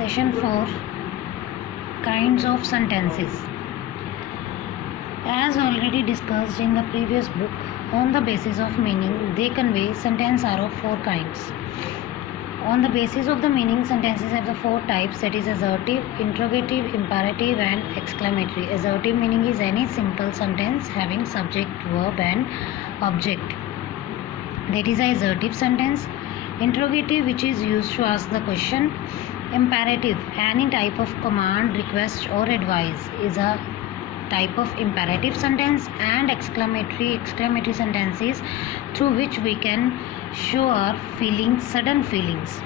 Session 4, Kinds of Sentences. As already discussed in the previous book, on the basis of meaning, they convey sentences are of 4 kinds. On the basis of the meaning, sentences have the 4 types, that is assertive, interrogative, imperative and exclamatory. Assertive meaning is any simple sentence having subject, verb and object. That is an assertive sentence. Interrogative, which is used to ask the question. Imperative, any type of command, request or advice, is a type of imperative sentence. And exclamatory sentences through which we can show our feelings, sudden feelings.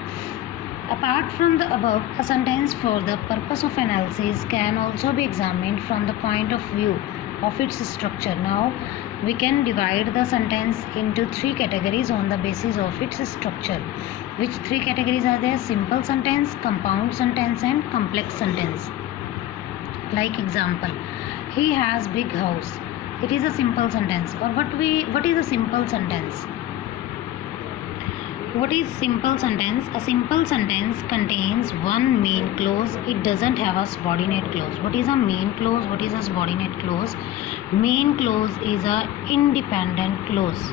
Apart from the above, a sentence for the purpose of analysis can also be examined from the point of view of its structure. Now we can divide the sentence into 3 categories on the basis of its structure. Which 3 categories are there? Simple sentence, compound sentence and complex sentence. Like example, he has big house. It is a simple sentence. Or what is a simple sentence? What is simple sentence? A simple sentence contains one main clause. It doesn't have a subordinate clause. What is a main clause? What is a subordinate clause? Main clause is a independent clause.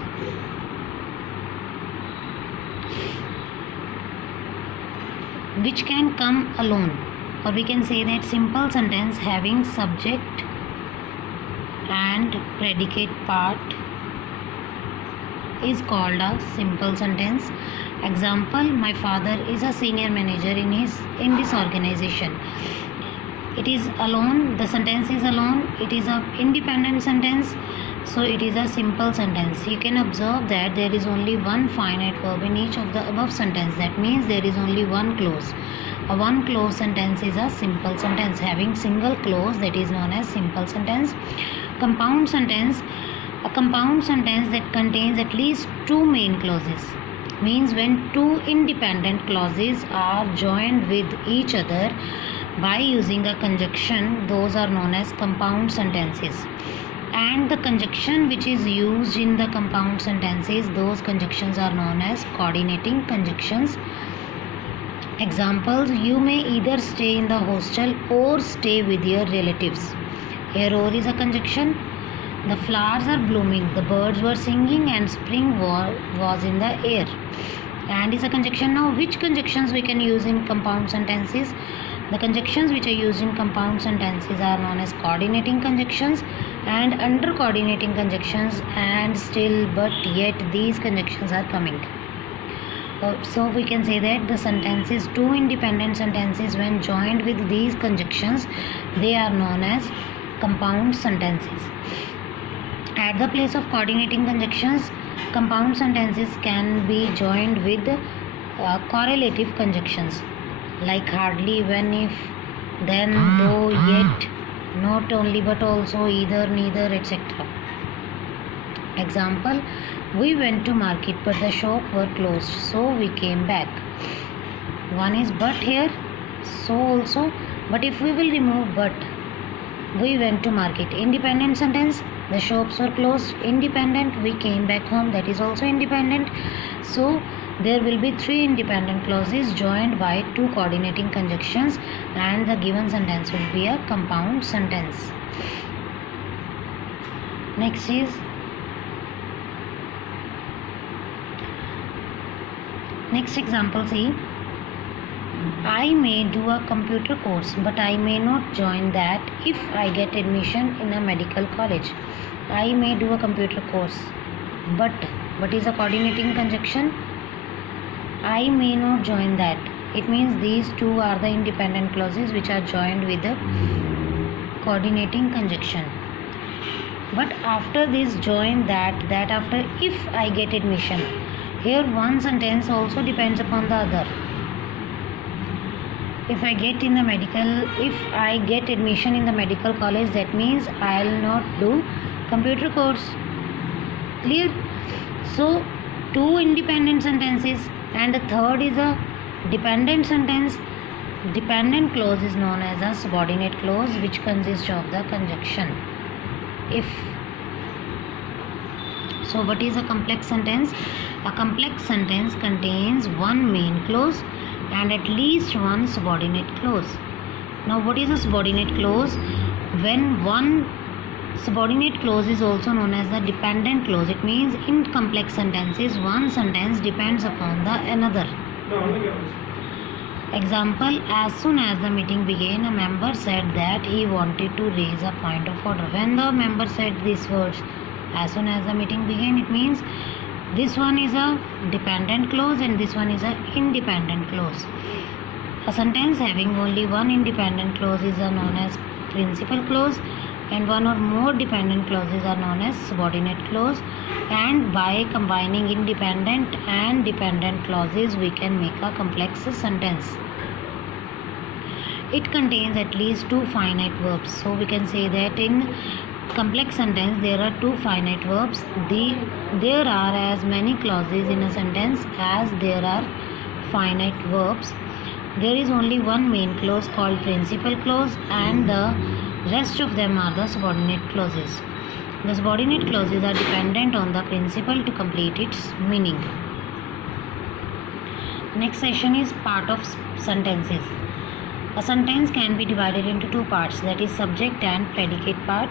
Which can come alone. Or we can say that simple sentence having subject and predicate part is called a simple sentence. Example, my father is a senior manager in this organization. It is alone, the sentence is alone, it is a independent sentence, so it is a simple sentence. You can observe that there is only one finite verb in each of the above sentence. That means there is only one clause. A one clause sentence is a simple sentence having single clause, that is known as simple sentence. Compound sentence, a compound sentence that contains at least 2 main clauses, means when 2 independent clauses are joined with each other by using a conjunction, those are known as compound sentences. And the conjunction which is used in the compound sentences, those conjunctions are known as coordinating conjunctions. Examples, you may either stay in the hostel or stay with your relatives. Here or is a conjunction. The flowers are blooming, the birds were singing and spring was in the air. And is a conjunction. Now which conjunctions we can use in compound sentences? The conjunctions which are used in compound sentences are known as coordinating conjunctions and under coordinating conjunctions and still but yet these conjunctions are coming. So we can say that the sentences, 2 independent sentences when joined with these conjunctions, they are known as compound sentences. At the place of coordinating conjunctions, compound sentences can be joined with correlative conjunctions like hardly, when, if, then, though, yet, not only but also, either, neither, etc. Example, we went to market but the shop were closed, so we came back. One is but here, so also, but if we will remove but, we went to market. Independent sentence, the shops were closed. Independent, we came back home, that is also independent. So there will be 3 independent clauses joined by 2 coordinating conjunctions and the given sentence will be a compound sentence. Next example, see, I may do a computer course but I may not join that if I get admission in a medical college. I may do a computer course, but is a coordinating conjunction. I may not join that. It means these 2 are the independent clauses which are joined with the coordinating conjunction. But after this join that after if I get admission. Here one sentence also depends upon the other. If I get admission in the medical college, that means I'll not do computer course. Clear? So 2 independent sentences and the third is a dependent sentence. Dependent clause is known as a subordinate clause which consists of the conjunction if. So what is a complex sentence? A complex sentence contains one main clause and at least one subordinate clause. Now what is a subordinate clause? When one subordinate clause is also known as the dependent clause. It means in complex sentences one sentence depends upon the another. Example, as soon as the meeting began, a member said that he wanted to raise a point of order. When the member said these words, as soon as the meeting began, it means this one is a dependent clause and this one is a independent clause. A sentence having only one independent clause is known as principal clause, and one or more dependent clauses are known as subordinate clause. And by combining independent and dependent clauses, we can make a complex sentence. It contains at least two finite verbs. So we can say that in complex sentence there are two finite verbs. There are as many clauses in a sentence as there are finite verbs. There is only one main clause called principal clause, and the rest of them are the subordinate clauses. The subordinate clauses are dependent on the principal to complete its meaning. Next session is part of sentences. A sentence can be divided into two parts, that is subject and predicate part.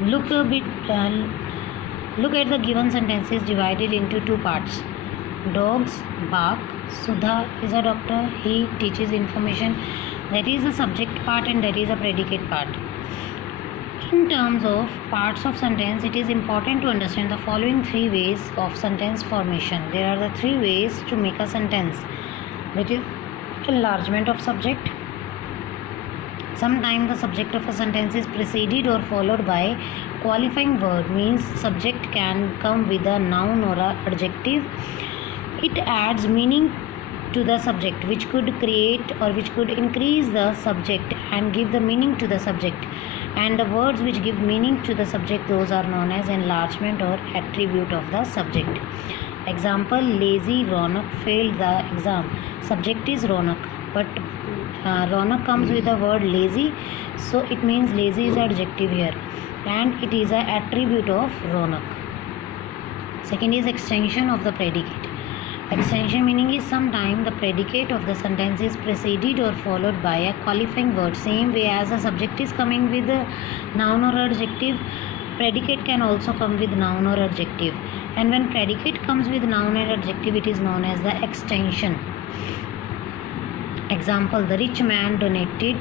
Look at the given sentences divided into two parts. Dogs bark. Sudha is a doctor. He teaches information. That is the subject part and that is the predicate part. In terms of parts of sentence, it is important to understand the following three ways of sentence formation. There are the three ways to make a sentence. That is enlargement of subject. Sometimes the subject of a sentence is preceded or followed by qualifying word, means subject can come with a noun or a adjective. It adds meaning to the subject, which could create or which could increase the subject and give the meaning to the subject. And the words which give meaning to the subject, those are known as enlargement or attribute of the subject. Example, lazy Ronak failed the exam. Subject is Ronak, but Ronak comes with the word lazy, so it means lazy is adjective here and it is an attribute of Ronak. Second is extension of the predicate. Extension meaning is sometimes the predicate of the sentence is preceded or followed by a qualifying word. Same way as a subject is coming with a noun or adjective, predicate can also come with noun or adjective. And when predicate comes with noun and adjective, it is known as the extension. Example, the rich man donated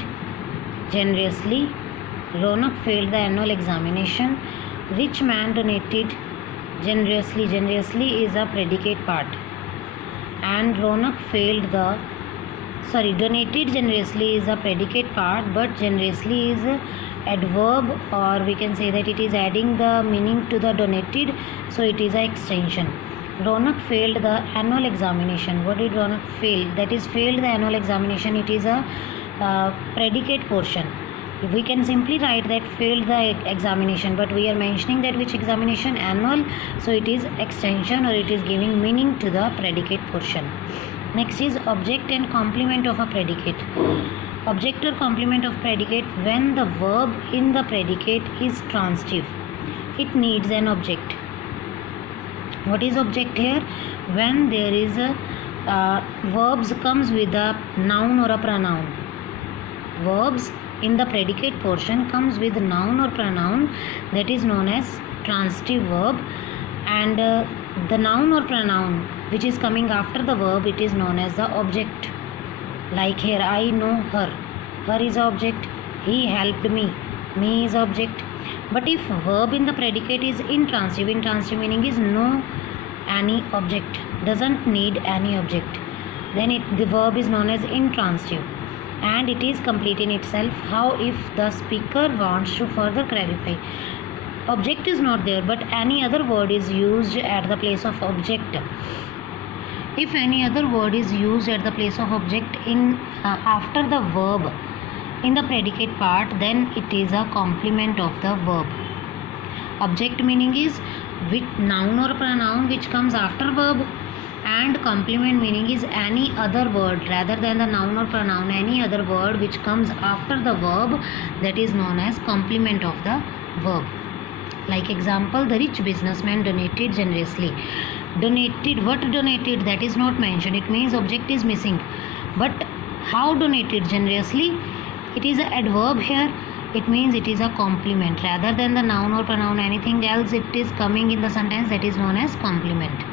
generously. Ronak failed the annual examination. Rich man donated generously. Generously is a predicate part. And Ronak donated generously is a predicate part, but generously is a adverb, or we can say that it is adding the meaning to the donated, so it is an extension. Ronak failed the annual examination. What did Ronak fail? That is failed the annual examination. It is a predicate portion. We can simply write that failed the examination, but we are mentioning that which examination, annual, so it is extension or it is giving meaning to the predicate portion. Next is object and complement of a predicate. Object or complement of predicate, when the verb in the predicate is transitive, it needs an object. What is object here? When there is a verbs comes with a noun or a pronoun. Verbs in the predicate portion comes with noun or pronoun, that is known as transitive verb, and the noun or pronoun which is coming after the verb, it is known as the object. Like here, I know her. Her is object. He helped me. Me is object. But if verb in the predicate is intransitive, intransitive meaning is no any object, doesn't need any object, then the verb is known as intransitive and it is complete in itself. How if the speaker wants to further clarify? Object is not there, but any other word is used at the place of object. If any other word is used at the place of object in after the verb in the predicate part, then it is a complement of the verb. Object meaning is with noun or pronoun which comes after verb, and complement meaning is any other word rather than the noun or pronoun, any other word which comes after the verb, that is known as complement of the verb. Like example, the rich businessman donated generously. Donated, what donated, that is not mentioned. It means object is missing. But how donated? Generously. It is an adverb here. It means it is a complement rather than the noun or pronoun, anything else. It is coming in the sentence, that is known as complement.